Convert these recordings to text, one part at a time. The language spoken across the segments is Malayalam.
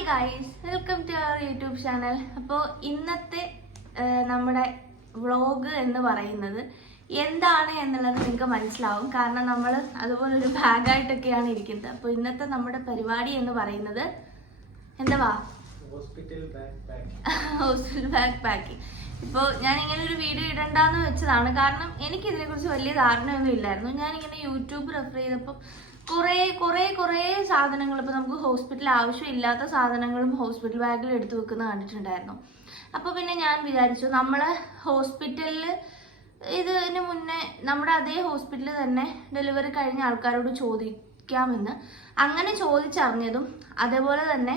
Hi guys welcome to our YouTube channel അപ്പോൾ ഇന്നത്തെ നമ്മുടെ വ്ളോഗ് എന്ന് പറയുന്നത് എന്താണ് എന്നുള്ളത് നിങ്ങൾക്ക് മനസ്സിലാവും. കാരണം നമ്മൾ അതുപോലെ ഒരു ബാഗായിട്ടൊക്കെയാണ് ഇരിക്കുന്നത്. അപ്പോൾ ഇന്നത്തെ നമ്മുടെ പരിപാടി എന്ന് പറയുന്നത് എന്തുവാ? ഹോസ്പിറ്റൽ ബാഗ് പാക്കിംഗ് ഇപ്പോൾ ഞാൻ ഇങ്ങനെ ഒരു വീഡിയോ ഇടണ്ടെന്ന് വെച്ചതാണ്. കാരണം എനിക്കിതിനെക്കുറിച്ച് വലിയ ധാരണയൊന്നും ഇല്ലായിരുന്നു. ഞാനിങ്ങനെ യൂട്യൂബ് റെഫർ ചെയ്തപ്പോൾ കുറേ കുറേ കുറേ സാധനങ്ങൾ ഇപ്പോൾ നമുക്ക് ഹോസ്പിറ്റലിൽ ആവശ്യമില്ലാത്ത സാധനങ്ങളും ഹോസ്പിറ്റൽ ബാഗിൽ എടുത്തു വെക്കുന്നത് കണ്ടിട്ടുണ്ടായിരുന്നു. അപ്പോൾ പിന്നെ ഞാൻ വിചാരിച്ചു നമ്മൾ ഹോസ്പിറ്റലിൽ ഇതിന് മുന്നേ നമ്മുടെ അതേ ഹോസ്പിറ്റലിൽ തന്നെ ഡെലിവറി കഴിഞ്ഞ ആൾക്കാരോട് ചോദിക്കാമെന്ന് അങ്ങനെ ചോദിച്ചറിഞ്ഞതും അതേപോലെ തന്നെ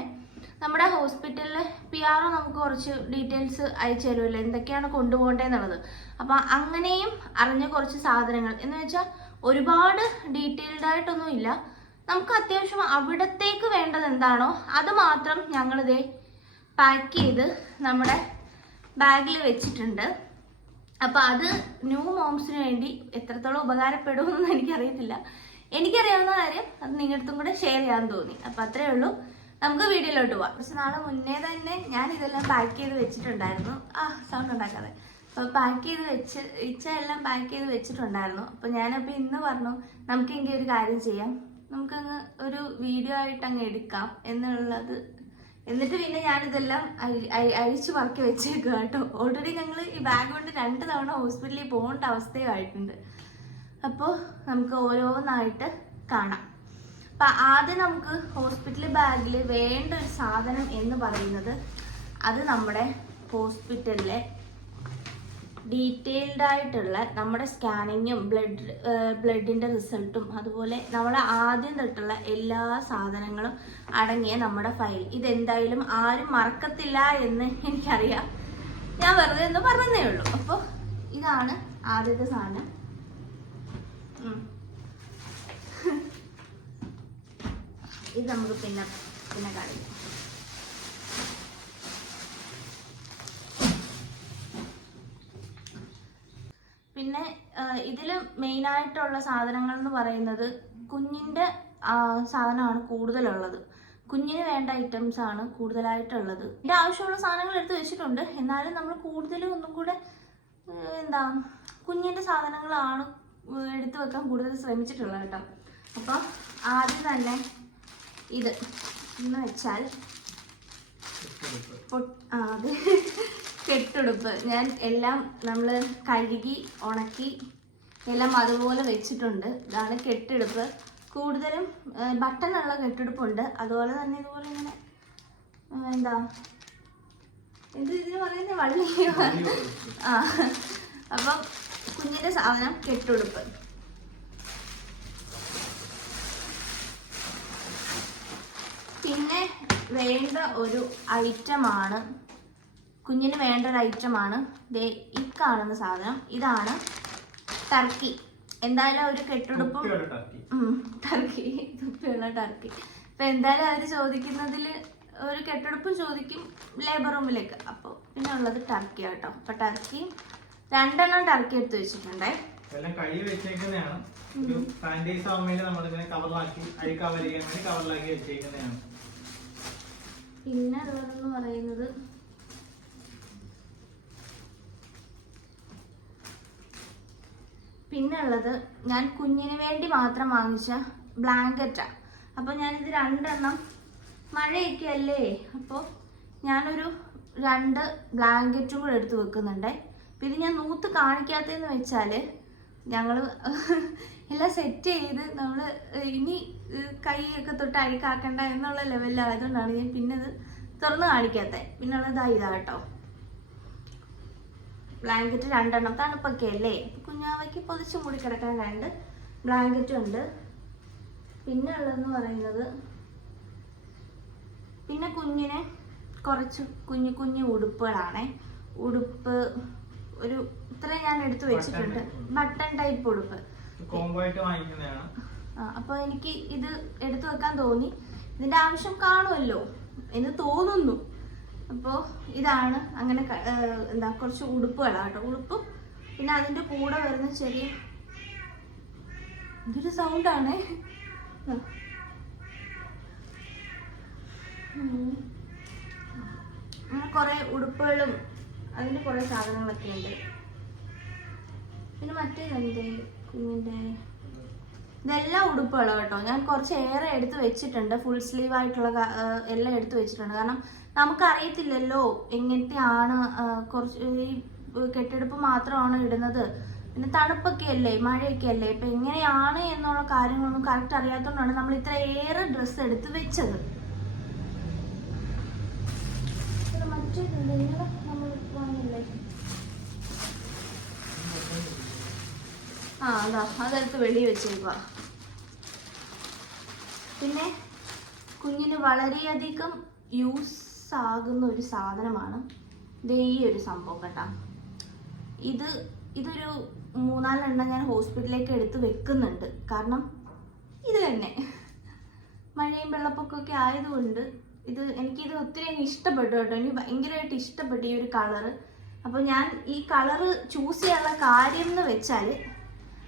നമ്മുടെ ഹോസ്പിറ്റലിൽ പി ആർ നമുക്ക് കുറച്ച് ഡീറ്റെയിൽസ് അയച്ചു തരുമല്ലോ എന്തൊക്കെയാണ് കൊണ്ടുപോകേണ്ടതെന്നുള്ളത് അപ്പോൾ അങ്ങനെയും അറിഞ്ഞ കുറച്ച് സാധനങ്ങൾ. എന്ന് വെച്ചാൽ ഒരുപാട് ഡീറ്റെയിൽഡ് ആയിട്ടൊന്നും ഇല്ല. നമുക്ക് അത്യാവശ്യം അവിടത്തേക്ക് വേണ്ടത് എന്താണോ അത് മാത്രം ഞങ്ങളിതേ പാക്ക് ചെയ്ത് നമ്മുടെ ബാഗിൽ വെച്ചിട്ടുണ്ട്. അപ്പം അത് ന്യൂ മോംസിന് വേണ്ടി എത്രത്തോളം ഉപകാരപ്പെടുമെന്ന് എനിക്കറിയത്തില്ല. എനിക്കറിയാവുന്ന കാര്യം അത് നിങ്ങളുടെ അടുത്തും കൂടെ ഷെയർ ചെയ്യാൻ തോന്നി. അപ്പം അത്രേ ഉള്ളൂ. നമുക്ക് വീഡിയോയിലോട്ട് പോവാം. പക്ഷെ നാളെ മുന്നേ തന്നെ ഞാൻ ഇതെല്ലാം പാക്ക് ചെയ്ത് വെച്ചിട്ടുണ്ടായിരുന്നു. ആ സൗണ്ട് ഉണ്ടാക്കാതെ. അപ്പോൾ പാക്ക് ചെയ്ത് വെച്ച് ഇച്ച എല്ലാം പാക്ക് ചെയ്ത് വെച്ചിട്ടുണ്ടായിരുന്നു. അപ്പോൾ ഞാനപ്പോൾ ഇന്ന് പറഞ്ഞു നമുക്കെങ്കിൽ ഒരു കാര്യം ചെയ്യാം. നമുക്കങ്ങ് ഒരു വീഡിയോ ആയിട്ട് അങ്ങ് എടുക്കാം. എന്നുള്ളത് എന്നിട്ട് പിന്നെ ഞാനിതെല്ലാം അഴി- അഴി- അഴിച്ചു പറക്കി വെച്ചേക്കുക കേട്ടോ. ഓൾറെഡി ഞങ്ങൾ ഈ ബാഗ് കൊണ്ട് രണ്ട് തവണ ഹോസ്പിറ്റലിൽ പോകേണ്ട അവസ്ഥയായിട്ടുണ്ട്. അപ്പോൾ നമുക്ക് ഓരോന്നായിട്ട് കാണാം. അപ്പം ആദ്യം നമുക്ക് ഹോസ്പിറ്റൽ ബാഗിൽ വേണ്ട ഒരു സാധനം എന്ന് പറയുന്നത് അത് നമ്മുടെ ഹോസ്പിറ്റലിലെ ഡീറ്റെയിൽഡ് ആയിട്ടുള്ള നമ്മുടെ സ്കാനിങ്ങും ബ്ലഡ് ബ്ലഡിന്റെ റിസൾട്ടും അതുപോലെ നമ്മൾ ആദ്യം തൊട്ടുള്ള എല്ലാ സാധനങ്ങളും അടങ്ങിയ നമ്മുടെ ഫയൽ. ഇതെന്തായാലും ആരും മറക്കത്തില്ല എന്ന് എനിക്കറിയാം. ഞാൻ വെറുതെ ഒന്ന് പറഞ്ഞതേ ഉള്ളൂ. അപ്പോൾ ഇതാണ് ആദ്യത്തെ സാധനം. ഇത് നമുക്ക് പിന്നെ പിന്നെ കാണിക്കാം. പിന്നെ ഇതിൽ മെയിനായിട്ടുള്ള സാധനങ്ങൾ എന്ന് പറയുന്നത് കുഞ്ഞിന്റെ സാധനമാണ് കൂടുതലുള്ളത്. കുഞ്ഞിന് വേണ്ട ഐറ്റംസ് ആണ് കൂടുതലായിട്ടുള്ളത്. ഇതിന്റെ ആവശ്യമുള്ള സാധനങ്ങൾ എടുത്ത് വെച്ചിട്ടുണ്ട്. എന്നാലും നമ്മൾ കൂടുതലും ഒന്നും കൂടെ എന്താ കുഞ്ഞിന്റെ സാധനങ്ങളാണ് എടുത്തു വെക്കാൻ കൂടുതൽ ശ്രമിച്ചിട്ടുള്ളത് കേട്ടോ. അപ്പം ആദ്യം തന്നെ ഇത് എന്ന് വെച്ചാൽ ആ, അത്. കെട്ടുടുപ്പ്. ഞാൻ എല്ലാം നമ്മൾ കഴുകി ഉണക്കി എല്ലാം അതുപോലെ വെച്ചിട്ടുണ്ട്. ഇതാണ് കെട്ടെടുപ്പ്. കൂടുതലും ബട്ടണുള്ള കെട്ടിടുപ്പുണ്ട്. അതുപോലെ തന്നെ ഇതുപോലെ ഇങ്ങനെ എന്താ എന്ത് ഇതിന് പറയുന്നത് വള്ളി. ആ അപ്പം കുഞ്ഞിന്റെ സാധനം കെട്ടുടുപ്പ്. പിന്നെ വേണ്ട ഒരു ഐറ്റമാണ് കുഞ്ഞിന് വേണ്ട ഒരു ഐറ്റമാണ് ദേ ഈ കാണുന്ന സാധനം. ഇതാണ് ടർക്കി എന്തായാലും ഒരു കെട്ടുടുപ്പും ടർക്കി തുപ്പിയുള്ള ടർക്കി ഇപ്പൊ എന്തായാലും അവർ ചോദിക്കുന്നതിൽ ഒരു കെട്ടുടുപ്പും ചോദിക്കും ലേബർ റൂമിലേക്ക് അപ്പോൾ പിന്നെ ഉള്ളത് ടർക്കി കേട്ടോ അപ്പൊ ടർക്കി രണ്ടെണ്ണം ടർക്കി എടുത്ത് വെച്ചിട്ടുണ്ടേ. എല്ലാം കയ്യിൽ വെച്ചേക്കുന്നതാണ്. ഒരു സാനിറ്റൈസ് ആവാൻ വേണ്ടി നമ്മളിങ്ങനെ കവറിലാക്കി അഴുക്കാവരിക്കാൻ വേണ്ടി കവറിലാക്കി വെച്ചേക്കുന്നതാണ്. പിന്നെ അതുപോലെ പറയുന്നത് പിന്നെ ഉള്ളത് ഞാൻ കുഞ്ഞിന് വേണ്ടി മാത്രം വാങ്ങിച്ച ബ്ലാങ്കറ്റാണ് അപ്പോൾ ഞാനിത് രണ്ടെണ്ണം മഴയൊക്കെ അല്ലേ അപ്പോൾ ഞാനൊരു രണ്ട് ബ്ലാങ്കറ്റും കൂടെ എടുത്ത് വെക്കുന്നുണ്ട്. പിന്നെ ഇത് ഞാൻ നൂത്ത് കാണിക്കാത്തതെന്ന് വെച്ചാൽ ഞങ്ങൾ എല്ലാം സെറ്റ് ചെയ്ത് നമ്മൾ ഇനി കൈയൊക്കെ തൊട്ട് അഴുക്കാക്കണ്ട എന്നുള്ള ലെവലിലായതുകൊണ്ടാണ് ഞാൻ പിന്നെ ഇത് തുറന്ന് കാണിക്കാത്തത് പിന്നെ ഉള്ളത് ഇതാ കേട്ടോ. ബ്ലാങ്കറ്റ് രണ്ടെണ്ണം തണുപ്പൊക്കെ അല്ലേ? കുഞ്ഞാവയ്ക്ക് പൊതിച്ച് മൂടി കിടക്കാൻ രണ്ട് ബ്ലാങ്കറ്റും ഉണ്ട്. പിന്നെ ഉള്ളതെന്ന് പറയുന്നത് പിന്നെ കുഞ്ഞിനെ കുറച്ച് കുഞ്ഞു കുഞ്ഞു ഉടുപ്പുകളാണേ. ഉടുപ്പ് ഒരു ഇത്രയും ഞാൻ എടുത്തു വെച്ചിട്ടുണ്ട്. ബട്ടൺ ടൈപ്പ് ഉടുപ്പ്. അപ്പോൾ എനിക്ക് ഇത് എടുത്തു വെക്കാൻ തോന്നി. ഇതിന്റെ ആവശ്യം കാണുമല്ലോ എന്ന് തോന്നുന്നു. അപ്പോൾ ഇതാണ് അങ്ങനെ എന്താ കുറച്ച് ഉടുപ്പുകളാണ് കേട്ടോ. ഉടുപ്പും പിന്നെ അതിന്റെ കൂടെ വരുന്ന ചെറിയ ഇതൊരു സൗണ്ടാണ് കുറേ ഉടുപ്പുകളും അതിന് കുറേ സാധനങ്ങളൊക്കെ ഉണ്ട്. പിന്നെ മറ്റേതെന്തേ കുഞ്ഞിന്റെ ഇതെല്ലാം ഉടുപ്പുകൾ കേട്ടോ. ഞാൻ കുറച്ച് ഏറെ എടുത്ത് വെച്ചിട്ടുണ്ട്. ഫുൾ സ്ലീവ് ആയിട്ടുള്ള എല്ലാം എടുത്ത് വെച്ചിട്ടുണ്ട്. കാരണം നമുക്കറിയത്തില്ലല്ലോ എങ്ങനത്തെയാണ് കുറച്ച് ഈ കെട്ടിടപ്പ് മാത്രമാണ് ഇടുന്നത്. പിന്നെ തണുപ്പൊക്കെ അല്ലേ മഴയൊക്കെ അല്ലേ? ഇപ്പൊ എങ്ങനെയാണ് എന്നുള്ള കാര്യങ്ങളൊന്നും കറക്റ്റ് അറിയാത്തതുകൊണ്ടാണ് നമ്മൾ ഇത്ര ഏറെ ഡ്രസ്സ് എടുത്ത് വെച്ചത്. മറ്റേ നമ്മൾ വാങ്ങിയില്ലേ ആ അതാ അതെടുത്ത് വെളി വെച്ചേക്കുക പിന്നെ കുഞ്ഞിന് വളരെയധികം യൂസ് ആകുന്ന ഒരു സാധനമാണ് ഈ ഒരു സംഭവം കേട്ടോ. ഇത് ഇതൊരു മൂന്നാലെണ്ണം ഞാൻ ഹോസ്പിറ്റലിലേക്ക് എടുത്ത് വെക്കുന്നുണ്ട്. കാരണം ഇത് തന്നെ. മഴയും വെള്ളപ്പൊക്കമൊക്കെ ആയതുകൊണ്ട് ഇത് എനിക്കിത് ഒത്തിരി ഇഷ്ടപ്പെട്ടു കേട്ടോ. എനിക്ക് ഭയങ്കരമായിട്ട് ഇഷ്ടപ്പെട്ടു ഈ ഒരു കളറ്. അപ്പോൾ ഞാൻ ഈ കളറ് ചൂസ് ചെയ്യാനുള്ള കാര്യം എന്ന് വെച്ചാൽ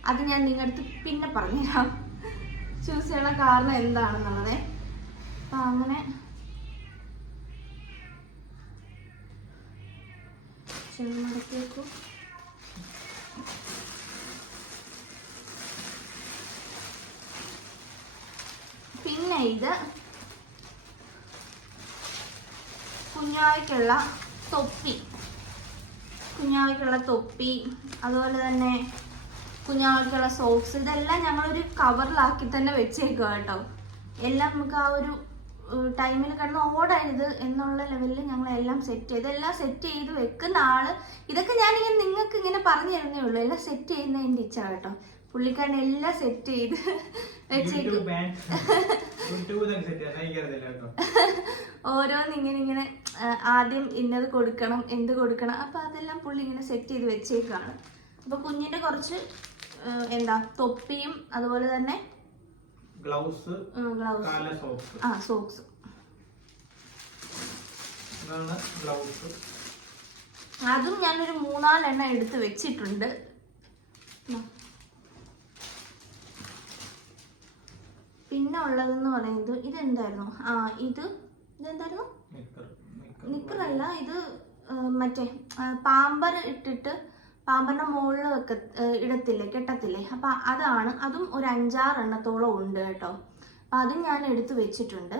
അത് ഞാൻ നിങ്ങളുടെ പിന്നെ പറഞ്ഞുതരാം. ചൂസ് ചെയ്യണ കാരണം എന്താണെന്നുള്ളത്. അപ്പം അങ്ങനെ ചെറുമടക്കി പിന്നെ ഇത് കുഞ്ഞാവയ്ക്കുള്ള തൊപ്പി. കുഞ്ഞാവയ്ക്കുള്ള തൊപ്പി. അതുപോലെ തന്നെ കുഞ്ഞാവയ്ക്കുള്ള സോക്സ് ഇതെല്ലാം ഞങ്ങളൊരു കവറിലാക്കി തന്നെ വെച്ചേക്കുക കേട്ടോ. എല്ലാം നമുക്ക് ആ ഒരു ടൈമിൽ കിടന്ന് ഓടരുത് എന്നുള്ള ലെവലിൽ ഞങ്ങൾ എല്ലാം സെറ്റ് ചെയ്ത്. എല്ലാം സെറ്റ് ചെയ്ത് വെക്കുന്ന ആൾ ഇതൊക്കെ ഞാനിങ്ങനെ നിങ്ങൾക്ക് ഇങ്ങനെ പറഞ്ഞു തരുന്നേ ഉള്ളൂ. എല്ലാം സെറ്റ് ചെയ്യുന്ന എന്റെ ഇച്ഛ കേട്ടോ. പുള്ളിക്കാരൻ എല്ലാം സെറ്റ് ചെയ്ത് വെച്ചേക്കും ഓരോന്ന് ഇങ്ങനെ ഇങ്ങനെ ആദ്യം ഇന്നത് കൊടുക്കണം എന്ത് കൊടുക്കണം. അപ്പൊ അതെല്ലാം പുള്ളി ഇങ്ങനെ സെറ്റ് ചെയ്ത് വെച്ചേക്കാണ് അപ്പൊ കുഞ്ഞിന്റെ കുറച്ച് എന്താ തൊപ്പിയും അതുപോലെ തന്നെ ഗ്ലൗസ് ഗ്ലൗസ്. ആ സോക്സ് അതും ഞാനൊരു മൂന്നാലെണ്ണം എടുത്ത് വെച്ചിട്ടുണ്ട്. പിന്നെ ഉള്ളതെന്ന് പറയുന്നത് ഇതെന്തായിരുന്നു? ആ ഇത് ഇതെന്തായിരുന്നു? നിക്കറല്ല ഇത് മറ്റേ പാമ്പർ ഇട്ടിട്ട് പാമ്പറിന്റെ മുകളിൽ വെക്ക ഇടത്തില്ലേ കെട്ടത്തില്ലേ? അപ്പൊ അതാണ് അതും ഒരു അഞ്ചാറ് എണ്ണത്തോളം ഉണ്ട് കേട്ടോ. അപ്പൊ അതും ഞാൻ എടുത്തു വെച്ചിട്ടുണ്ട്.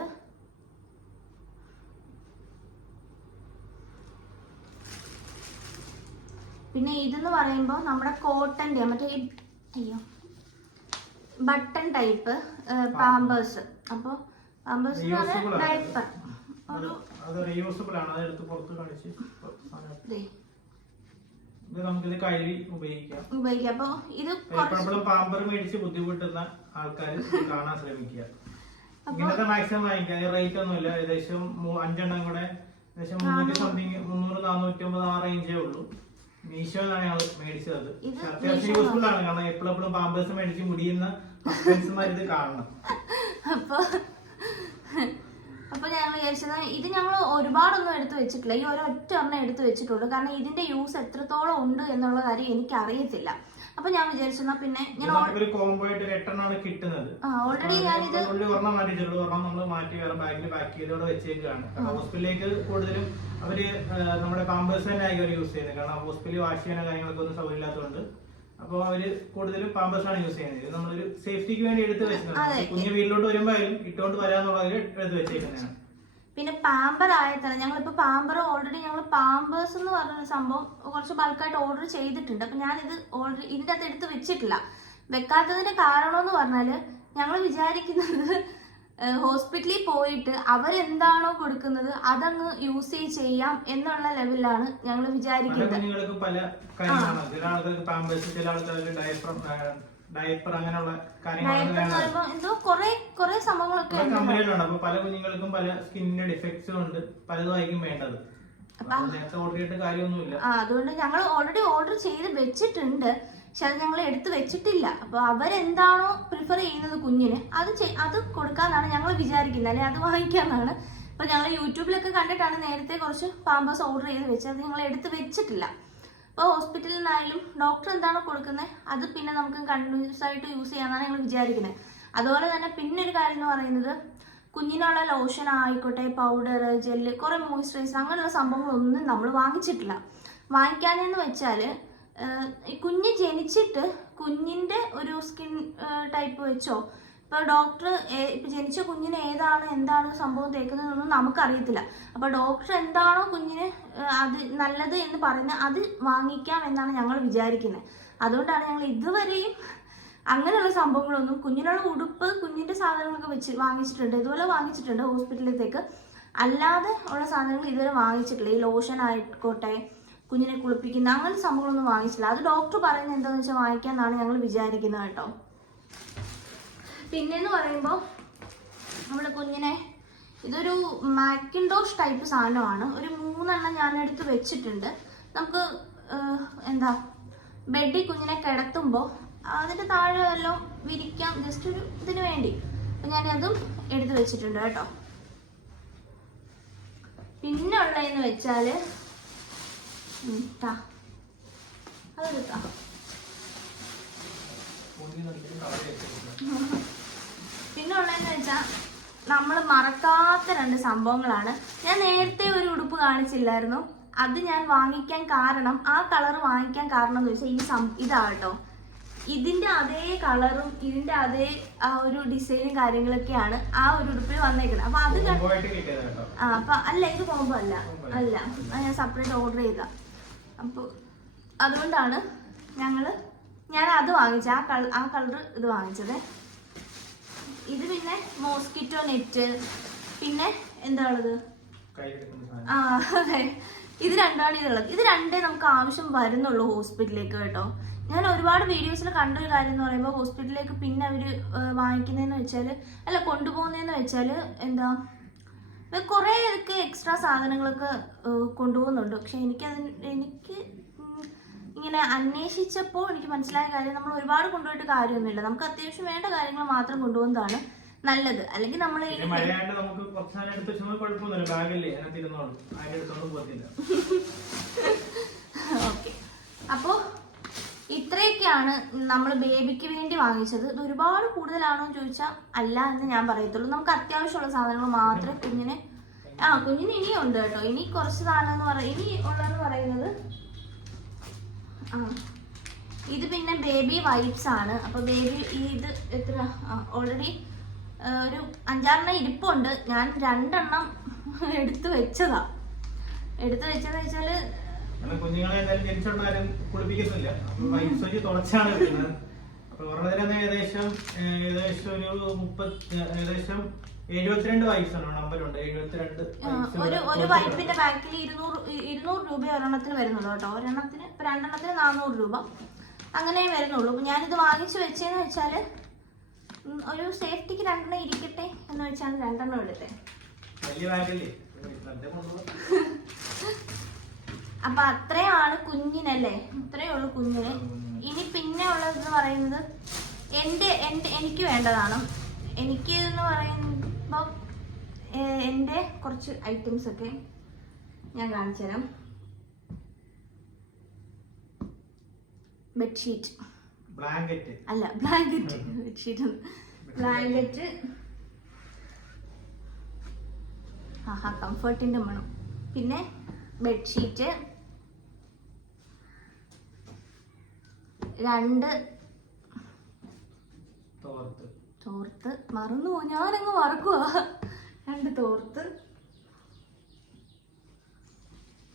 പിന്നെ ഇതെന്ന് പറയുമ്പോൾ നമ്മുടെ കോട്ടന്റെ മറ്റേ ഈ അയ്യോ. Button type Pampers. അപ്പോൾ പാമ്പേഴ്സ്. ഡയപ്പർ ഒരു അത് റീയൂസബിൾ ആണ് അതെടുത്ത് പുറത്ത് കാണിച്ച് സാധനം. ദേ, ഇത് നമുക്കിത് കഴുകി ഉപയോഗിക്കാം. ഉപയോഗിക്കാം. അപ്പോൾ ഇത് എപ്പോഴും പാമ്പർ മേടിച്ച് ബുദ്ധിമുട്ടുന്ന ആൾക്കാർ കാണാൻ ശ്രമിക്കുക. ഇങ്ങനത്തെ മാക്സിമം വാങ്ങിക്കാം. റേറ്റ് ഒന്നുമില്ല. ഏകദേശം അഞ്ചെണ്ണം കൂടെ ഏകദേശം മുന്നൂറ്റി സംതിങ് മുന്നൂറ് നാനൂറ്റി ഒമ്പത് ആ റേഞ്ചേ ഉള്ളൂ. മീഷോയിലാണ് ഞങ്ങൾ മേടിച്ചത്. അത്യാവശ്യം യൂസ്ഫുൾ ആണ്. കാരണം എപ്പോഴും എപ്പോഴും പാമ്പേഴ്സ് മേടിച്ച് മുടിയുന്ന ഹസ്ബൻഡ്സുമാർ ഇത് കാണണം. അപ്പൊ അപ്പൊ ഞങ്ങൾ വിചാരിച്ചത് ഇത് ഞങ്ങൾ ഒരുപാടൊന്നും എടുത്തു വെച്ചിട്ടില്ല. ഈ ഒരൊറ്റ ഒരെണ്ണം എടുത്തു വെച്ചിട്ടുള്ളൂ. കാരണം ഇതിന്റെ യൂസ് എത്രത്തോളം ഉണ്ട് എന്നുള്ള കാര്യം എനിക്ക് അറിയത്തില്ല അപ്പൊ ഞാൻ വിചാരിച്ചെന്നാ പിന്നെ ഞാൻ കോംബോ ആയിട്ട് കിട്ടുന്നത്. ഓൾറെഡി ഞാനിത് ഒരെണ്ണം ഒരെണ്ണം നമ്മൾ മാറ്റി വേറെ ബാഗിൽ പാക്ക് ചെയ്തോടെ വെച്ചേക്കാണ്. ഹോസ്പിറ്റലിലേക്ക് കൂടുതലും അവർ നമ്മുടെ പാമ്പേഴ്സ് തന്നെ ആയിരിക്കും യൂസ് ചെയ്യുന്നത്. കാരണം ഹോസ്പിറ്റലിൽ വാഷ് ചെയ്യാനോ കാര്യങ്ങളൊക്കെ ഒന്നും സൗകര്യമില്ലാത്തതുകൊണ്ട്. അപ്പോൾ അവർ കൂടുതലും ആണ് യൂസ് ചെയ്യുന്നത്. ഇത് നമ്മളൊരു സേഫ്റ്റിക്ക് വേണ്ടി എടുത്ത്. വെച്ചിട്ടുണ്ട് കുഞ്ഞ് വീട്ടിലോട്ട് വരുമ്പോഴും ഇട്ടുകൊണ്ട് വരാന്നുള്ളതിൽ എടുത്ത് വെച്ചേക്കുന്നതാണ്. പിന്നെ പാമ്പർ ആയതല്ല ഞങ്ങളിപ്പോ പാമ്പർ ഓൾറെഡി ഞങ്ങൾ പാമ്പേഴ്സ് എന്ന് പറഞ്ഞ സംഭവം കുറച്ച് ബൾക്കായിട്ട് ഓർഡർ ചെയ്തിട്ടുണ്ട്. അപ്പൊ ഞാനിത് ഓൾറെഡി ഇതിന്റെ അകത്ത് എടുത്ത് വെച്ചിട്ടില്ല. വെക്കാത്തതിന്റെ കാരണം എന്ന് പറഞ്ഞാൽ ഞങ്ങൾ വിചാരിക്കുന്നത് ഹോസ്പിറ്റലിൽ പോയിട്ട് അവരെന്താണോ കൊടുക്കുന്നത് അതങ്ങ് യൂസ് ചെയ്യാം എന്നുള്ള ലെവലിലാണ് ഞങ്ങൾ വിചാരിക്കുന്നത്. പല കാര്യങ്ങളാണ്. ഡയപ്പർ അങ്ങനെയുള്ള എന്തോ കുറെ കുറെ സംഭവങ്ങളൊക്കെ ഉണ്ട്. കമ്പനികളുണ്ട് അപ്പൊ പല കുഞ്ഞുങ്ങൾക്കും പല സ്കിന്നിന്റെ ഡിഫക്ട്സും ഉണ്ട്. പലതുമായിരിക്കും വേണ്ടത്. അതുകൊണ്ട് ഞങ്ങൾ ഓൾറെഡി ഓർഡർ ചെയ്ത് വെച്ചിട്ടുണ്ട്. പക്ഷെ ഞങ്ങൾ എടുത്തു വെച്ചിട്ടില്ല. അപ്പോൾ അവരെന്താണോ പ്രിഫർ ചെയ്യുന്നത് കുഞ്ഞിന് അത് അത് കൊടുക്കാന്നാണ് ഞങ്ങൾ വിചാരിക്കുന്നത്. അല്ലെ അത് വാങ്ങിക്കാന്നാണ്. അപ്പോൾ ഞങ്ങൾ യൂട്യൂബിലൊക്കെ കണ്ടിട്ടാണ് നേരത്തെ കുറച്ച് പാമ്പേഴ്സ് ഓർഡർ ചെയ്ത് വെച്ചത്. അത് ഞങ്ങൾ എടുത്ത് വെച്ചിട്ടില്ല. അപ്പോൾ ഹോസ്പിറ്റലിൽ നിന്നായാലും ഡോക്ടർ എന്താണോ കൊടുക്കുന്നത് അത് പിന്നെ നമുക്ക് കണ്ടിന്യൂസ് ആയിട്ട് യൂസ് ചെയ്യാന്നാണ് ഞങ്ങൾ വിചാരിക്കുന്നത് അതുപോലെ തന്നെ പിന്നെ ഒരു കാര്യം എന്ന് പറയുന്നത് കുഞ്ഞിനുള്ള ലോഷൻ ആയിക്കോട്ടെ പൗഡർ ജെല്ല് കുറേ മോയ്സ്ചറൈസർ അങ്ങനെയുള്ള സംഭവങ്ങളൊന്നും നമ്മൾ വാങ്ങിച്ചിട്ടില്ല. വാങ്ങിക്കാനെന്ന് വെച്ചാൽ കുഞ്ഞ് ജനിച്ചിട്ട് കുഞ്ഞിന്റെ ഒരു സ്കിൻ ടൈപ്പ് വെച്ചോ? ഇപ്പോൾ ഡോക്ടർ ഇപ്പം ജനിച്ച കുഞ്ഞിന് ഏതാണ് എന്താണ് സംഭവം തേക്കുന്നതെന്നൊന്നും നമുക്കറിയത്തില്ല. അപ്പോൾ ഡോക്ടർ എന്താണോ കുഞ്ഞിന് അത് നല്ലത് എന്ന് പറയുന്നത് അത് വാങ്ങിക്കാം എന്നാണ് ഞങ്ങൾ വിചാരിക്കുന്നത് അതുകൊണ്ടാണ് ഞങ്ങൾ ഇതുവരെയും അങ്ങനെയുള്ള സംഭവങ്ങളൊന്നും കുഞ്ഞിനുള്ള ഉടുപ്പ് കുഞ്ഞിന്റെ സാധനങ്ങളൊക്കെ വെച്ച് വാങ്ങിച്ചിട്ടുണ്ട്. ഇതുപോലെ വാങ്ങിച്ചിട്ടുണ്ട് ഹോസ്പിറ്റലിലേക്ക് അല്ലാതെ ഉള്ള സാധനങ്ങൾ ഇതുവരെ വാങ്ങിച്ചിട്ടില്ല. ഈ ലോഷൻ ആയിക്കോട്ടെ കുഞ്ഞിനെ കുളിപ്പിക്കുന്ന അങ്ങനത്തെ സംഭവങ്ങളൊന്നും വാങ്ങിച്ചില്ല. അത് ഡോക്ടർ പറയുന്നത് എന്താണെന്ന് വെച്ചാൽ വാങ്ങിക്കാമെന്നാണ് ഞങ്ങൾ വിചാരിക്കുന്നത് കേട്ടോ. പിന്നെന്ന് പറയുമ്പോൾ നമ്മൾ കുഞ്ഞിനെ ഇതൊരു മാക്കിൻഡോഷ് ടൈപ്പ് സാധനമാണ്. ഒരു മൂന്നെണ്ണം ഞാൻ എടുത്ത് വെച്ചിട്ടുണ്ട്. നമുക്ക് എന്താ ബെഡിൽ കുഞ്ഞിനെ കിടത്തുമ്പോൾ അതിന്റെ താഴെ എല്ലാം വിരിക്കാം. ജസ്റ്റ് ഒരു ഇതിന് വേണ്ടി. അപ്പം ഞാനതും എടുത്ത് വെച്ചിട്ടുണ്ട് കേട്ടോ. പിന്നെ ഉള്ളതെന്ന് വെച്ചാൽ താ അത് താ പിന്നെ ഉള്ളതെന്ന് വെച്ചാൽ നമ്മൾ മറക്കാത്ത രണ്ട് സംഭവങ്ങളാണ്. ഞാൻ നേരത്തെ ഒരു ഉടുപ്പ് കാണിച്ചില്ലായിരുന്നു. അത് ഞാൻ വാങ്ങിക്കാൻ കാരണം ആ കളർ വാങ്ങിക്കാൻ കാരണം എന്ന് വെച്ചാൽ ഈ സം ഇതാട്ടോ ഇതിന്റെ അതേ കളറും ഇതിന്റെ അതേ ആ ഒരു ഡിസൈനും കാര്യങ്ങളൊക്കെയാണ് ആ ഒരു ഉടുപ്പിൽ വന്നേക്കുന്നത് അപ്പൊ അത് ആ അപ്പൊ അല്ല ഇത് കോംബോ അല്ല. അല്ല ഞാൻ സെപ്പറേറ്റ് ഓർഡർ ചെയ്ത. അപ്പോൾ അതുകൊണ്ടാണ് ഞങ്ങൾ ഞാൻ അത് വാങ്ങിച്ച ആ കളർ ആ കളർ ഇത് വാങ്ങിച്ചത്. ഇത് പിന്നെ മോസ്കിറ്റോ നെറ്റ്. പിന്നെ എന്താ ഉള്ളത് ആ അതെ. ഇത് രണ്ടാണ് ഇതുള്ളത്. ഇത് രണ്ടേ നമുക്ക് ആവശ്യം വരുന്നുള്ളൂ ഹോസ്പിറ്റലിലേക്ക് കേട്ടോ. ഞാൻ ഒരുപാട് വീഡിയോസിൽ കണ്ട ഒരു കാര്യം എന്ന് പറയുമ്പോൾ ഹോസ്പിറ്റലിലേക്ക് പിന്നെ അവർ വാങ്ങിക്കുന്നതെന്ന് വെച്ചാൽ അല്ല കൊണ്ടുപോകുന്നതെന്ന് വെച്ചാൽ എന്താ കുറേ ഇതൊക്കെ എക്സ്ട്രാ സാധനങ്ങളൊക്കെ കൊണ്ടുപോകുന്നുണ്ട്. പക്ഷെ എനിക്കത് എനിക്ക് ഇങ്ങനെ അന്വേഷിച്ചപ്പോൾ എനിക്ക് മനസ്സിലായ കാര്യം നമ്മൾ ഒരുപാട് കൊണ്ടുപോയിട്ട് കാര്യമൊന്നുമില്ല. നമുക്ക് അത്യാവശ്യം വേണ്ട കാര്യങ്ങൾ മാത്രം കൊണ്ടുപോകുന്നതാണ് നല്ലത്. അല്ലെങ്കിൽ നമ്മൾ അപ്പോ ഓക്കെ അപ്പോൾ ഇത്രയൊക്കെയാണ് നമ്മൾ ബേബിക്ക് വേണ്ടി വാങ്ങിച്ചത്. ഇത് ഒരുപാട് കൂടുതലാണോ എന്ന് ചോദിച്ചാൽ അല്ല എന്ന് ഞാൻ പറയത്തുള്ളൂ. നമുക്ക് അത്യാവശ്യമുള്ള സാധനങ്ങൾ മാത്രമേ കുഞ്ഞിന് ആ കുഞ്ഞിന് ഇനിയും ഉണ്ട് കേട്ടോ. ഇനി കുറച്ച് സാധനം എന്ന് പറ ഇനി ഉള്ളതെന്ന് പറയുന്നത് ആ ഇത് പിന്നെ ബേബി വൈപ്സ് ആണ്. അപ്പോൾ ബേബി ഇത് എത്ര ഓൾറെഡി ഒരു അഞ്ചാറെണ്ണം ഇരിപ്പുണ്ട്. ഞാൻ രണ്ടെണ്ണം എടുത്തു വെച്ചതാ. എടുത്തു വെച്ചതെന്ന് വെച്ചാൽ കാരണം കുഞ്ഞുങ്ങളെ എന്തായാലും ജനിച്ചുണ്ടായാലും കുളിപ്പിക്കുന്നില്ല. വൈബ്സ് വെച്ച് തുടച്ചാണ് വെക്കുന്നത്. അപ്പൊ ഓർമ്മ ഏകദേശം ഏഹ്, ഏകദേശം ഒരു മുപ്പത്തി ഏകദേശം എഴുപത്തിരണ്ട് വയസ്സാണ്. ആണ് നമ്പറുണ്ട് എഴുപത്തിരണ്ട് ഒരു ഒരു വൈഫിന്റെ ബാക്കിൽ ഇരുന്നൂറ് ഇരുന്നൂറ് രൂപ ഒരെണ്ണത്തിന് വരുന്നുള്ളൂ കേട്ടോ. ഒരെണ്ണത്തിന് രണ്ടെണ്ണത്തിന് നാനൂറ് രൂപ. അങ്ങനെ വരുന്നുള്ളൂ. ഞാൻ ഞാനിത് വാങ്ങിച്ചു വെച്ചതെന്ന് വെച്ചാൽ ഒരു സേഫ്റ്റിക്ക് രണ്ടെണ്ണം ഇരിക്കട്ടെ എന്ന് വെച്ചാണ് രണ്ടെണ്ണം എടുത്തേ. വലിയ ബാഗല്ലേ? അപ്പൊ അത്രയാണ് കുഞ്ഞിനല്ലേ? ഇത്രയേ ഉള്ളൂ കുഞ്ഞിന്. ഇനി പിന്നെ ഉള്ളതെന്ന് പറയുന്നത് എന്റെ എന്റെ എനിക്ക് വേണ്ടതാണ്. എനിക്ക് എന്ന് പറയുമ്പോൾ എന്റെ കുറച്ച് ഐറ്റംസ് ഒക്കെ ഞാൻ കാണിച്ചു തരാം ബെഡ്ഷീറ്റ് ബ്ലാങ്കറ്റ് അല്ല ബ്ലാങ്കറ്റ് ബെഡ്ഷീറ്റ് ബ്ലാങ്കറ്റ് ആഹാ കംഫർട്ടിന്റെ മണം. പിന്നെ ബെഡ്ഷീറ്റ് രണ്ട്. തോർത്ത്. മറന്നു പോ ഞാനങ്ങ് മറക്കുക രണ്ട് തോർത്ത്.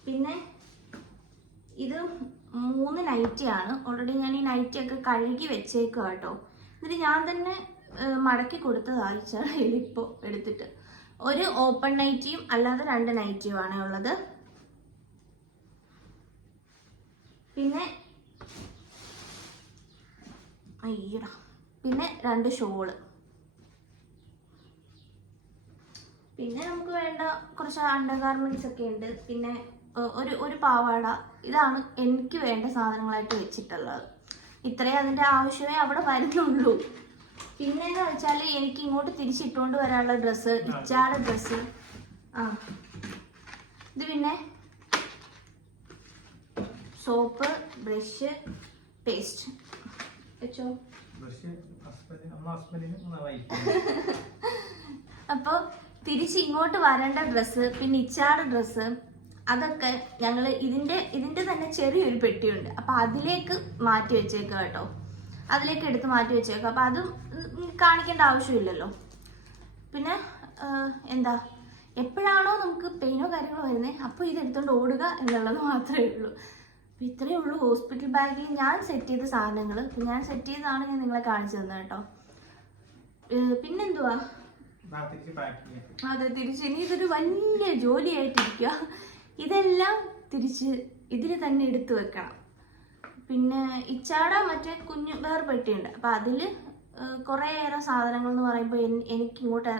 പിന്നെ ഇത് മൂന്ന് നൈറ്റിയാണ് ഓൾറെഡി ഞാൻ ഈ നൈറ്റിയൊക്കെ കഴുകി വെച്ചേക്കുക കേട്ടോ. എന്നിട്ട് ഞാൻ തന്നെ മടക്കി കൊടുത്തതാണ് ചെറിയ ഇപ്പോൾ എടുത്തിട്ട്. ഒരു ഓപ്പൺ നൈറ്റിയും അല്ലാതെ രണ്ട് നൈറ്റിയുമാണ് ഉള്ളത്. പിന്നെ അയ്യടാ. പിന്നെ രണ്ട് ഷോൾ. പിന്നെ നമുക്ക് വേണ്ട കുറച്ച് അണ്ടർ ഗാർമെന്റ്സ് ഒക്കെ ഉണ്ട്. പിന്നെ ഒരു ഒരു പാവാട. ഇതാണ് എനിക്ക് വേണ്ട സാധനങ്ങളായിട്ട് വെച്ചിട്ടുള്ളത്. ഇത്രയും അതിന്റെ ആവശ്യമേ അവിടെ വരുന്നുള്ളൂ. പിന്നെ എന്ന് വെച്ചാൽ എനിക്ക് ഇങ്ങോട്ട് തിരിച്ചിട്ടുകൊണ്ട് വരാനുള്ള ഡ്രസ്സ് ഇച്ചാടെ ഡ്രസ്സ്. ആ. ഇത് പിന്നെ സോപ്പ് ബ്രഷ് പേസ്റ്റ്. വെച്ചോ. അപ്പോൾ തിരിച്ച് ഇങ്ങോട്ട് വരേണ്ട ഡ്രസ്സ് പിന്നെ ഇച്ചാട് ഡ്രസ്സ് അതൊക്കെ ഞങ്ങൾ ഇതിന്റെ ഇതിന്റെ തന്നെ ചെറിയൊരു പെട്ടിയുണ്ട്. അപ്പോൾ അതിലേക്ക് മാറ്റി വെച്ചേക്കുക കേട്ടോ. അതിലേക്ക് എടുത്ത് മാറ്റി വെച്ചേക്കുക അപ്പോൾ അതും കാണിക്കേണ്ട ആവശ്യമില്ലല്ലോ. പിന്നെ എന്താ? എപ്പോഴാണോ നമുക്ക് പെയിനോ കാര്യങ്ങളോ വരുന്നത് അപ്പോൾ ഇത് എടുത്തോണ്ട് ഓടുക എന്നുള്ളത് മാത്രമേ ഉള്ളൂ. അപ്പോൾ ഇത്രയേ ഉള്ളൂ. ഹോസ്പിറ്റൽ ബാഗിൽ ഞാൻ സെറ്റ് ചെയ്ത സാധനങ്ങൾ ഞാൻ സെറ്റ് ചെയ്തതാണ് ഞാൻ നിങ്ങളെ കാണിച്ചു തന്നത് കേട്ടോ. പിന്നെന്തുവാ? അതെ തിരിച്ച്. ഇനി ഇതൊരു വലിയ ജോലിയായിട്ടിരിക്കുക ഇതെല്ലാം തിരിച്ച് ഇതിൽ തന്നെ എടുത്തു വെക്കണം. പിന്നെ ഇച്ചാട മറ്റേ കുഞ്ഞു വേറെ പെട്ടിയുണ്ട്. അപ്പം അതിൽ കുറേയേറെ സാധനങ്ങൾ എന്ന് പറയുമ്പോൾ എനിക്ക് ഇങ്ങോട്ട്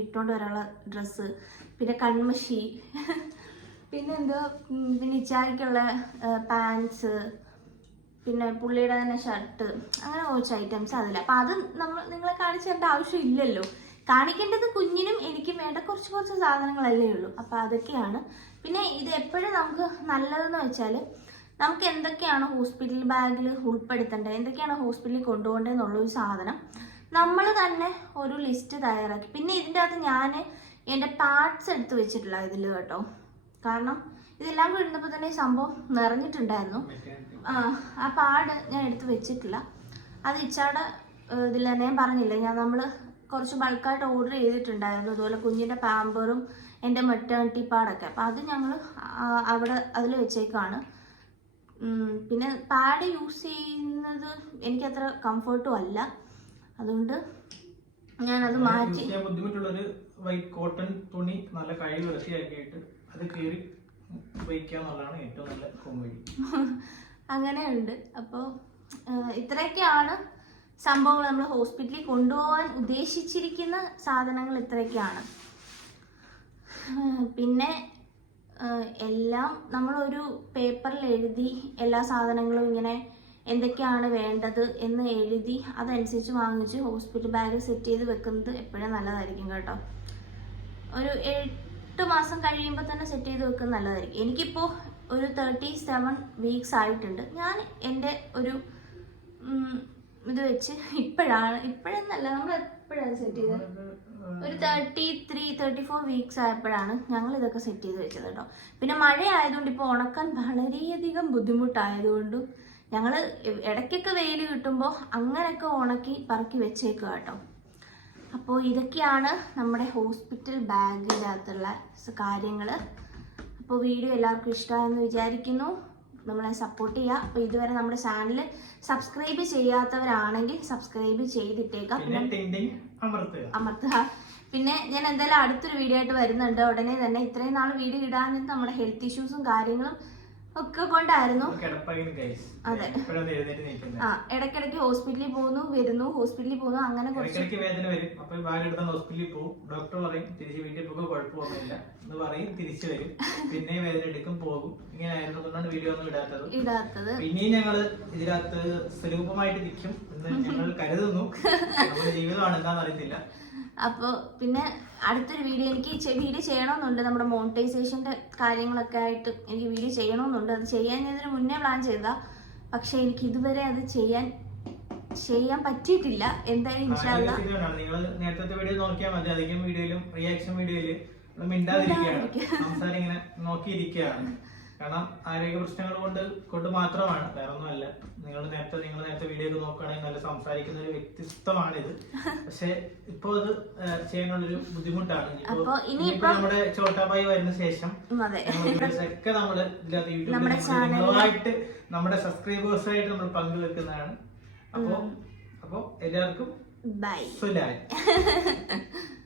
ഇട്ടുകൊണ്ട് വരാനുള്ള ഡ്രസ്സ്. പിന്നെ കൺമഷി. പിന്നെ എന്തോ പിന്നെ ഇച്ചാരിക്കുള്ള പാൻസ് പിന്നെ പുള്ളിയുടെ തന്നെ ഷർട്ട് അങ്ങനെ കുറച്ച് ഐറ്റംസ് അതില്ല അപ്പം അത് നമ്മൾ നിങ്ങളെ കാണിച്ചു തരേണ്ട ആവശ്യമില്ലല്ലോ കാണിക്കേണ്ടത് കുഞ്ഞിനും എനിക്കും വേണ്ട. കുറച്ച് കുറച്ച് സാധനങ്ങളല്ലേ ഉള്ളൂ. അപ്പോൾ അതൊക്കെയാണ്. പിന്നെ ഇത് എപ്പോഴും നമുക്ക് നല്ലതെന്ന് വെച്ചാൽ നമുക്ക് എന്തൊക്കെയാണ് ഹോസ്പിറ്റൽ ബാഗിൽ ഉൾപ്പെടുത്തേണ്ടത്? എന്തൊക്കെയാണ് ഹോസ്പിറ്റലിൽ കൊണ്ടുപോകേണ്ടതെന്നുള്ള ഒരു സാധനം നമ്മൾ തന്നെ ഒരു ലിസ്റ്റ് തയ്യാറാക്കി. പിന്നെ ഇതിന്റെ അകത്ത് ഞാൻ എന്റെ പാർട്സ് എടുത്ത് വെച്ചിട്ടില്ല ഇതിൽ കേട്ടോ. കാരണം ഇതെല്ലാം കൂടി ഇരുന്നപ്പോൾ തന്നെ ഈ സംഭവം നിറഞ്ഞിട്ടുണ്ടായിരുന്നു. ആ പാട് ഞാൻ എടുത്ത് വെച്ചിട്ടില്ല. അത് ഇച്ചാടെ ഇതിൽ തന്നെ ഞാൻ പറഞ്ഞില്ല ഞാൻ നമ്മൾ കുറച്ച് ബൾക്കായിട്ട് ഓർഡർ ചെയ്തിട്ടുണ്ടായിരുന്നു. അതുപോലെ കുഞ്ഞിന്റെ പാമ്പറും എന്റെ മെറ്റേണിറ്റി പാടൊക്കെ. അപ്പം അത് ഞങ്ങൾ അവിടെ അതിൽ വെച്ചേക്കാണ്. പിന്നെ പാഡ് യൂസ് ചെയ്യുന്നത് എനിക്കത്ര കംഫർട്ടും അല്ല. അതുകൊണ്ട് ഞാനത് മാറ്റി. ബുദ്ധിമുട്ടുള്ളൊരു വൈറ്റ് കോട്ടൺ തുണി നല്ല കഴിവ് വൃത്തിയാക്കിയിട്ട് അത് കേറി ഉപയോഗിക്കാന്നുള്ളതാണ് ഏറ്റവും നല്ല കോമഡി അങ്ങനെയുണ്ട്. അപ്പോൾ ഇത്രയൊക്കെയാണ് സംഭവങ്ങൾ നമ്മൾ ഹോസ്പിറ്റലിൽ കൊണ്ടുപോകാൻ ഉദ്ദേശിച്ചിരിക്കുന്ന സാധനങ്ങൾ ഇത്രയൊക്കെയാണ്. പിന്നെ എല്ലാം നമ്മളൊരു പേപ്പറിൽ എഴുതി എല്ലാ സാധനങ്ങളും ഇങ്ങനെ എന്തൊക്കെയാണ് വേണ്ടത് എന്ന് എഴുതി അതനുസരിച്ച് വാങ്ങിച്ച് ഹോസ്പിറ്റൽ ബാഗ് സെറ്റ് ചെയ്ത് വെക്കുന്നത് എപ്പോഴും നല്ലതായിരിക്കും കേട്ടോ. ഒരു എട്ട് മാസം കഴിയുമ്പോൾ തന്നെ സെറ്റ് ചെയ്ത് വെക്കുന്നത് നല്ലതായിരിക്കും. എനിക്കിപ്പോൾ ഒരു തേർട്ടി സെവൻ വീക്സ് ആയിട്ടുണ്ട്. ഞാൻ എന്റെ ഒരു ഇത് വെച്ച് ഇപ്പോഴാണ് ഇപ്പോഴെന്നല്ല നമ്മൾ എപ്പോഴാണ് സെറ്റ് ചെയ്തത്? ഒരു thirty three thirty four weeks ആയപ്പോഴാണ് ഞങ്ങൾ ഇതൊക്കെ സെറ്റ് ചെയ്ത് വെച്ചത് കേട്ടോ. പിന്നെ മഴ ആയതുകൊണ്ട് ഇപ്പോൾ ഉണക്കാൻ വളരെയധികം ബുദ്ധിമുട്ടായതുകൊണ്ടും ഞങ്ങൾ ഇടയ്ക്കൊക്കെ വെയിൽ കിട്ടുമ്പോൾ അങ്ങനെയൊക്കെ ഉണക്കി പറക്കി വെച്ചേക്കുക കേട്ടോ. അപ്പോൾ ഇതൊക്കെയാണ് നമ്മുടെ ഹോസ്പിറ്റൽ ബാഗിന്റെ അകത്തുള്ള കാര്യങ്ങൾ അപ്പോൾ വീഡിയോ എല്ലാവർക്കും ഇഷ്ടമായെന്ന് വിചാരിക്കുന്നു. നമ്മളെ സപ്പോർട്ട് ചെയ്യുക അപ്പോൾ ഇതുവരെ നമ്മുടെ ചാനൽ സബ്സ്ക്രൈബ് ചെയ്യാത്തവരാണെങ്കിൽ സബ്സ്ക്രൈബ് ചെയ്തിട്ടേക്കാം. പിന്നെ അമർത്തുക. പിന്നെ ഞാൻ എന്തായാലും അടുത്തൊരു വീഡിയോ ആയിട്ട് വരുന്നുണ്ട്. ഉടനെ തന്നെ ഇത്രയും നാൾ വീഡിയോ ഇടാൻ നമ്മുടെ ഹെൽത്ത് ഇഷ്യൂസും കാര്യങ്ങളും ഒക്കെ കൊണ്ടായിരുന്നു. അതെ. ആ ഇടക്കിടക്ക് ഹോസ്പിറ്റലിൽ പോകുന്നു വരുന്നു ഹോസ്പിറ്റലിൽ പോകുന്നു അങ്ങനെ കുറച്ച് ഇടയ്ക്കിടയ്ക്ക് വേദന വരും. അപ്പൊ ബാഗ് എടുത്ത ഹോസ്പിറ്റലിൽ പോകും. ഡോക്ടർ പറയും തിരിച്ച് വീട്ടിൽ പോകുമ്പോൾ കുഴപ്പമൊന്നുമില്ല. എന്ന് പറയും തിരിച്ചു വരും. പിന്നെ വേദന എടുക്കും പോകും. ഇങ്ങനെ ആയിരുന്നു അതുകൊണ്ടാണ് വീഡിയോ ഒന്നും ഇടാത്തത്. ഇടാത്തത്. പിന്നെയും ഞങ്ങൾ ഇതിനകത്ത് സ്വരൂപമായിട്ട് നിൽക്കും എന്ന് ഞങ്ങൾ കരുതുന്നു. നമ്മുടെ ജീവിതമാണ് എന്താണെന്ന് അറിയത്തില്ല. അപ്പോൾ പിന്നെ അടുത്തൊരു വീഡിയോ എനിക്ക് വീഡിയോ ചെയ്യണമെന്നുണ്ട്. നമ്മുടെ മോണിറ്റൈസേഷന്റെ കാര്യങ്ങളൊക്കെ ആയിട്ട് എനിക്ക് വീഡിയോ ചെയ്യണമെന്നുണ്ട്. അത് ചെയ്യാൻ ഞാൻ ഇതിന് മുന്നേ പ്ലാൻ ചെയ്താ പക്ഷേ എനിക്ക് ഇതുവരെ അത് ചെയ്യാൻ ചെയ്യാൻ പറ്റിയിട്ടില്ല. എന്തായാലും നിങ്ങൾ നേരത്തെ വീഡിയോ നോക്കിയാൽ മതി. അധികം വീഡിയോയിലും റിയാക്ഷൻ വീഡിയോയിൽ മിണ്ടാതിരിക്കുകയാണ്. സംസാരം ഇങ്ങനെ നോക്കിയിരിക്കുകയാണ്. കാരണം ആരോഗ്യ പ്രശ്നങ്ങൾ കൊണ്ട് കൊണ്ട് മാത്രമാണ്. വേറെ ഒന്നുമല്ല നിങ്ങൾ നേരത്തെ നിങ്ങൾ നേരത്തെ വീഡിയോ ഒക്കെ നോക്കുകയാണെങ്കിൽ നല്ല സംസാരിക്കുന്ന ഒരു വ്യക്തിത്വമാണിത് പക്ഷെ ഇപ്പോ അത് ചെയ്യാനുള്ളൊരു ബുദ്ധിമുട്ടാണ്. ഇനിയിപ്പോ- നമ്മുടെ ചോട്ടാബായി വരുന്ന ശേഷം ഒക്കെ നമ്മൾ ഇതിനകത്ത് യൂട്യൂബിൽ നമ്മുടെ നമ്മൾ channel നമ്മുടെ സബ്സ്ക്രൈബേഴ്സായിട്ട് നമ്മൾ പങ്കുവെക്കുന്നതാണ്. അപ്പോ അപ്പോ എല്ലാവർക്കും ബൈ സുലായി